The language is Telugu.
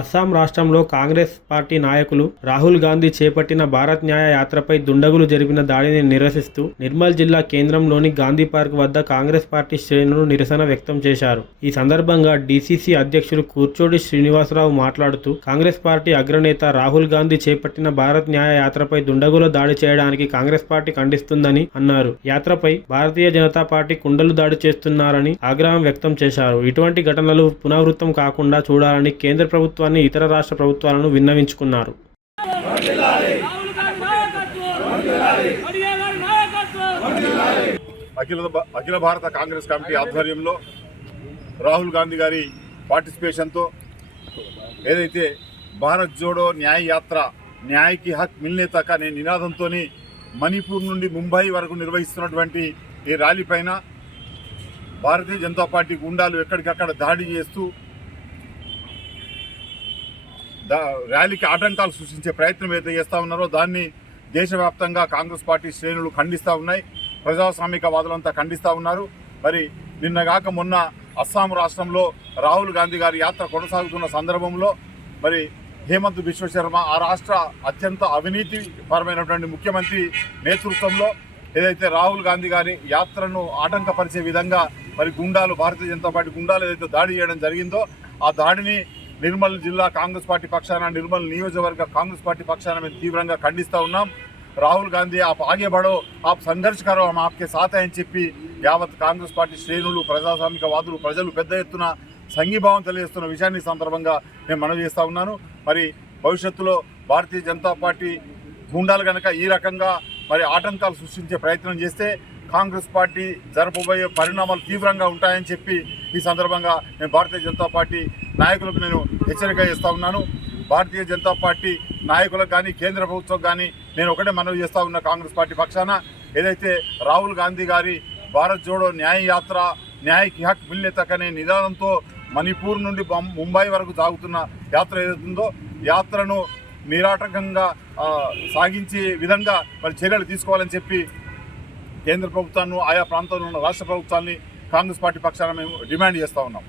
అస్సాం రాష్ట్రంలో కాంగ్రెస్ పార్టీ నాయకులు రాహుల్ గాంధీ చేపట్టిన భారత్ న్యాయ యాత్రపై దుండగులు జరిపిన దాడిని నిరసిస్తూ నిర్మల్ జిల్లా కేంద్రంలోని గాంధీ పార్క్ వద్ద కాంగ్రెస్ పార్టీ శ్రేణులు నిరసన వ్యక్తం చేశారు. ఈ సందర్భంగా డీసీసీ అధ్యక్షులు కూర్చోడి శ్రీనివాసరావు మాట్లాడుతూ కాంగ్రెస్ పార్టీ అగ్రనేత రాహుల్ గాంధీ చేపట్టిన భారత్ న్యాయ యాత్రపై దుండగులు దాడి చేయడానికి కాంగ్రెస్ పార్టీ ఖండిస్తుందని అన్నారు. యాత్రపై భారతీయ జనతా పార్టీ కుండలు దాడి చేస్తున్నారని ఆగ్రహం వ్యక్తం చేశారు. ఇటువంటి ఘటనలు పునరావృతం కాకుండా చూడాలని కేంద్ర ప్రభుత్వాన్ని ఇతర రాష్ట్ర ప్రభుత్వాలను విన్నవించుకున్నారు. అఖిల భారత కాంగ్రెస్ కమిటీ ఆధ్వర్యంలో రాహుల్ గాంధీ గారి పార్టిసిపేషన్తో ఏదైతే భారత్ జోడో న్యాయ యాత్ర న్యాయకి హక్ మిల్నే తక్ అనే నినాదంతో మణిపూర్ నుండి ముంబై వరకు నిర్వహిస్తున్నటువంటి ఈ ర్యాలీ పైన భారతీయ జనతా పార్టీ గుండాలు ఎక్కడికక్కడ దాడి చేస్తూ ర్యాలీకి ఆటంకాలు సృష్టించే ప్రయత్నం ఏదైతే చేస్తూ ఉన్నారో దాన్ని దేశవ్యాప్తంగా కాంగ్రెస్ పార్టీ శ్రేణులు ఖండిస్తూ ఉన్నాయి. ప్రజాస్వామికవాదులంతా ఖండిస్తూ ఉన్నారు. మరి నిన్నగాక మొన్న అస్సాం రాష్ట్రంలో రాహుల్ గాంధీ గారి యాత్ర కొనసాగుతున్న సందర్భంలో మరి హేమంత్ బిశ్వ శర్మ ఆ రాష్ట్ర అత్యంత అవినీతిపరమైనటువంటి ముఖ్యమంత్రి నేతృత్వంలో ఏదైతే రాహుల్ గాంధీ గారి యాత్రను ఆటంకపరిచే విధంగా మరి గుండాలు భారతీయ జనతా పార్టీ గుండాలు ఏదైతే దాడి చేయడం జరిగిందో ఆ దాడిని నిర్మల్ జిల్లా కాంగ్రెస్ పార్టీ పక్షాన నిర్మల్ నియోజకవర్గ కాంగ్రెస్ పార్టీ పక్షాన మేము తీవ్రంగా ఖండిస్తూ ఉన్నాం. రాహుల్ గాంధీ ఆప్ ఆగే బడో ఆప్ సంఘర్ష్ కరో హమ్ ఆప్కే సాథ్ అని చెప్పి యావత్ కాంగ్రెస్ పార్టీ శ్రేణులు ప్రజాస్వామికవాదులు ప్రజలు పెద్ద ఎత్తున సంఘీభావం తెలియజేస్తున్న విషయాన్ని సందర్భంగా నేను మనవి చేస్తూ ఉన్నాను. మరి భవిష్యత్తులో భారతీయ జనతా పార్టీ గుండాలు కనుక ఈ రకంగా మరి ఆటంకాలు సృష్టించే ప్రయత్నం చేస్తే కాంగ్రెస్ పార్టీ జరపబోయే పరిణామాలు తీవ్రంగా ఉంటాయని చెప్పి ఈ సందర్భంగా నేను భారతీయ జనతా పార్టీ నాయకులకు నేను హెచ్చరిక చేస్తూ ఉన్నాను. భారతీయ జనతా పార్టీ నాయకులకు కానీ కేంద్ర ప్రభుత్వం కానీ నేను ఒకటే మనవి చేస్తూ ఉన్న కాంగ్రెస్ పార్టీ పక్షాన ఏదైతే రాహుల్ గాంధీ గారి భారత్ జోడో న్యాయ యాత్ర న్యాయకి హక్ మిల్నే తక్ అనే నిదానంతో మణిపూర్ నుండి ముంబై వరకు సాగుతున్న యాత్ర ఏదైతుందో యాత్రను నిరాటకంగా సాగించే విధంగా మరి చర్యలు తీసుకోవాలని చెప్పి కేంద్ర ప్రభుత్వాన్ని ఆయా ప్రాంతంలో ఉన్న రాష్ట్ర ప్రభుత్వాన్ని కాంగ్రెస్ పార్టీ పక్షాన మేము డిమాండ్ చేస్తూ ఉన్నాం.